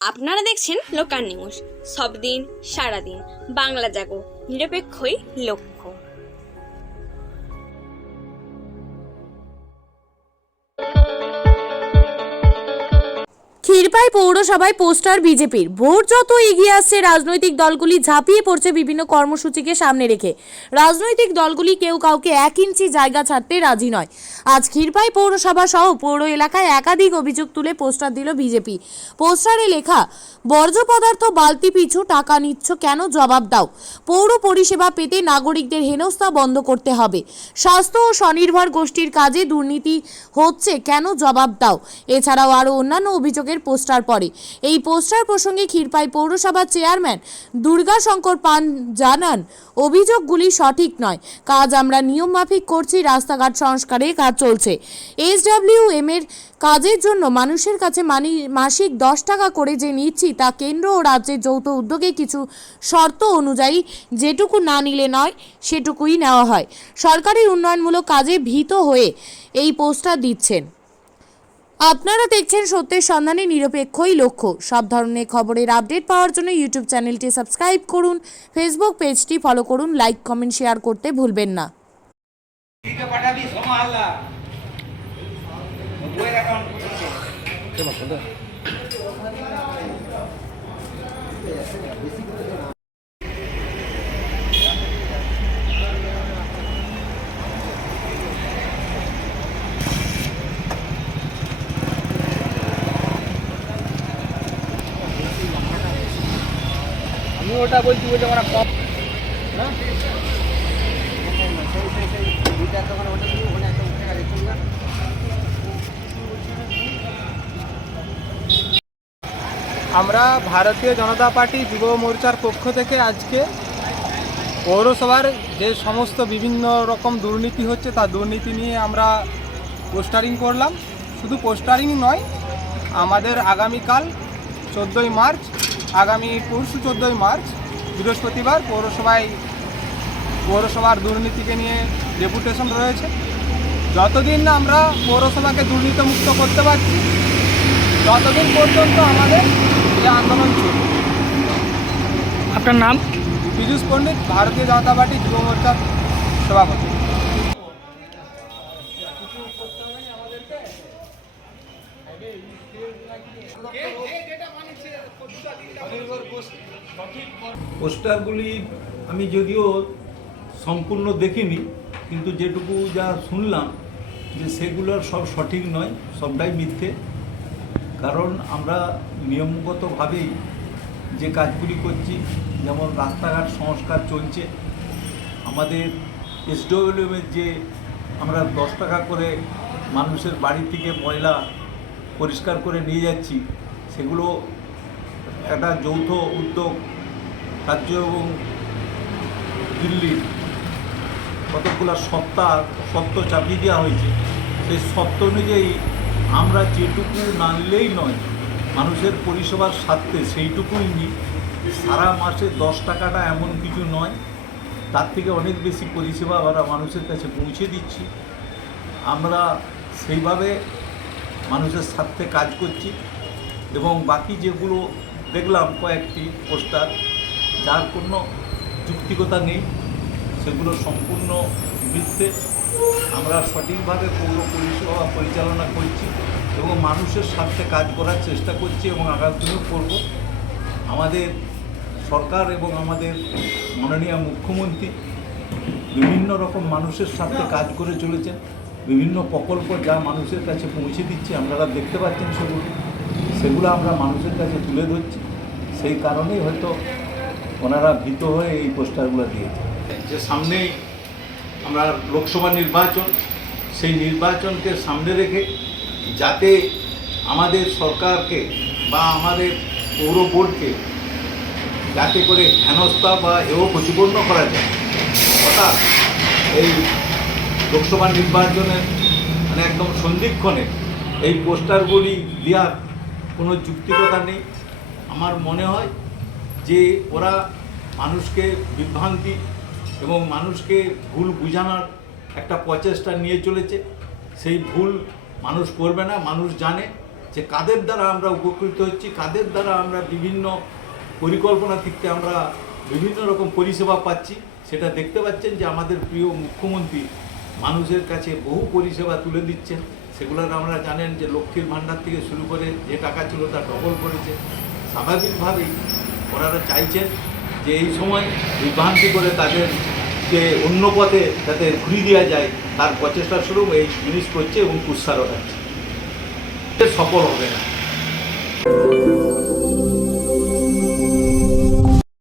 আপনারা দেখছেন local news. সব দিন সারাদিন। বাংলা জাগো নিরপেক্ষই লক্ষ্য। ক্ষীরপাই পৌরসভায় পোস্টার বিজেপির। ভোট যত এগিয়ে আসছে, রাজনৈতিক দলগুলি ঝাঁপিয়ে পড়ছে বিভিন্ন কর্মসূচিকে সামনে রেখে। রাজনৈতিক দলগুলি কেউ কাউকে এক ইঞ্চি জায়গা ছাড়তে রাজি নয়। আজ ক্ষীরপাই পৌরসভা সহ পৌর এলাকায় একাধিক অভিযোগ তুলে পোস্টার দিল বিজেপি। পোস্টারে লেখা, বর্জ্য পদার্থ বালতি পিছু টাকা নিচ্ছ কেন? জবাব দাও। পৌর পরিষেবা পেতে নাগরিকদের হেনস্থা বন্ধ করতে হবে। স্বাস্থ্য ও স্বনির্ভর গোষ্ঠীর কাজে দুর্নীতি হচ্ছে কেন? জবাব দাও। এছাড়াও আরও অন্যান্য অভিযোগের পোস্টার পড়ে। এই পোস্টার প্রসঙ্গে ক্ষীরপাই পৌরসভার চেয়ারম্যান দুর্গাশঙ্কর পান জানান, অভিযোগগুলি সঠিক নয়। কাজ আমরা নিয়মমাফিক করছি, রাস্তাঘাট সংস্কারে কাজ চলছে। এসডব্লিউএম এর কাজের জন্য মানুষের কাছে মানি, মাসিক দশ টাকা করে যে নিচ্ছি তা কেন্দ্র ও রাজ্যের যৌথ উদ্যোগে কিছু শর্ত অনুযায়ী যেটুকু না নিলে নয়, সেটুকুই নেওয়া হয়। সরকারি উন্নয়নমূলক কাজে ভীত হয়ে এই পোস্টার দিচ্ছেন। আপনারা দেখছেন সত্যের সন্ধানে, নিরপেক্ষই লক্ষ্য। সব ধরনের খবরের আপডেট পাওয়ার জন্য ইউটিউব চ্যানেলটি সাবস্ক্রাইব করুন, ফেসবুক পেজটি ফলো করুন, লাইক, কমেন্ট, শেয়ার করতে ভুলবেন না। ওটা বলছি ওটা আমরা কম। আমরা ভারতীয় জনতা পার্টি যুব মোর্চার পক্ষ থেকে আজকে পৌরসভার যে সমস্ত বিভিন্ন রকম দুর্নীতি হচ্ছে তা দুর্নীতি নিয়ে আমরা পোস্টারিং করলাম। শুধু পোস্টারিং নয় আমাদের আগামীকাল চোদ্দোই মার্চ আগামী পরশু চোদ্দোই মার্চ বৃহস্পতিবার পৌরসভায় পৌরসভার দুর্নীতিকে নিয়ে ডেপুটেশন রয়েছে। যতদিন না আমরা পৌরসভাকে দুর্নীতিমুক্ত করতে পারছি যতদিন পর্যন্ত আমাদের এই আন্দোলন চলবে। আপনার নাম? পীযূষ পণ্ডিত ভারতীয় জনতা পার্টি যুব মোর্চার সভাপতি। পোস্টারগুলি আমি যদিও সম্পূর্ণ দেখিনি, কিন্তু যেটুকু যা শুনলাম যে সেগুলোর সব সঠিক নয়, সবটাই মিথ্যে। কারণ আমরা নিয়মগতভাবেই যে কাজগুলি করছি, যেমন রাস্তাঘাট সংস্কার চলছে, আমাদের এসডব্লিউএমের যে আমরা দশ টাকা করে মানুষের বাড়ি থেকে ময়লা পরিষ্কার করে নিয়ে যাচ্ছি, সেগুলো একটা যৌথ উদ্যোগ রাজ্য এবং দিল্লির কতগুলো সত্তা, সত্য চাপিয়ে দেওয়া হয়েছে। সেই সত্য অনুযায়ী আমরা যেটুকু না নিলেই নয়, মানুষের পরিষেবার স্বার্থে সেইটুকুই নিই সারা মাসে দশ টাকাটা এমন কিছু নয়, তার থেকে অনেক বেশি পরিষেবা আমরা মানুষের কাছে পৌঁছে দিচ্ছি। আমরা সেইভাবে মানুষের স্বার্থে কাজ করছি এবং বাকি যেগুলো দেখলাম কয়েকটি পোস্টার, যার কোনো যুক্তিকতা নেই। সেগুলো সম্পূর্ণ মিথ্যে। আমরা সঠিকভাবে পৌর পরিষেবা পরিচালনা করছি এবং মানুষের স্বার্থে কাজ করার চেষ্টা করছি এবং আগামী দিনেও করব। আমাদের সরকার এবং আমাদের মাননীয় মুখ্যমন্ত্রী বিভিন্ন রকম মানুষের সাথে কাজ করে চলেছেন। বিভিন্ন প্রকল্প যা মানুষের কাছে পৌঁছে দিচ্ছে, আপনারা দেখতে পাচ্ছেন সেগুলো। সেগুলো আমরা মানুষের কাছে তুলে ধরছি। সেই কারণেই হয়তো ওনারা ভীত হয়ে এই পোস্টারগুলো দিয়েছে। যে সামনেই আমরা লোকসভা নির্বাচন, সেই নির্বাচনকে সামনে রেখে যাতে আমাদের সরকারকে বা আমাদের পৌর বোর্ডকে যাতে করে হেনস্থা বা এও প্রতিপন্ন করা যায়। অর্থাৎ এই লোকসভা নির্বাচনের মানে একদম সন্ধিক্ষণে এই পোস্টারগুলি দেওয়ার কোনো যুক্তিকতা নেই। আমার মনে হয় যে ওরা মানুষকে বিভ্রান্তি এবং মানুষকে ভুল বোঝানোর একটা প্রচেষ্টা নিয়ে চলেছে। সেই ভুল মানুষ করবে না, মানুষ জানে যে কাদের দ্বারা আমরা উপকৃত হচ্ছি, কাদের দ্বারা আমরা বিভিন্ন পরিকল্পনা থেকে আমরা বিভিন্ন রকম পরিষেবা পাচ্ছি। সেটা দেখতে পাচ্ছেন যে আমাদের প্রিয় মুখ্যমন্ত্রী মানুষের কাছে বহু পরিষেবা তুলে দিচ্ছেন। সেগুলোর আমরা জানেন যে লক্ষ্মীর ভাণ্ডার থেকে শুরু করে যে টাকা ছিল তা ডবল করেছে। স্বাভাবিকভাবেই ওনারা চাইছেন যে এই সময় বিভ্রান্তি করে তাদের যে অন্য পথে যাতে ঘুরিয়ে দেওয়া যায়, তার প্রচেষ্টা শুরু, এই জিনিস করছে এবং কুৎসারও থাকছে সফল হবে না।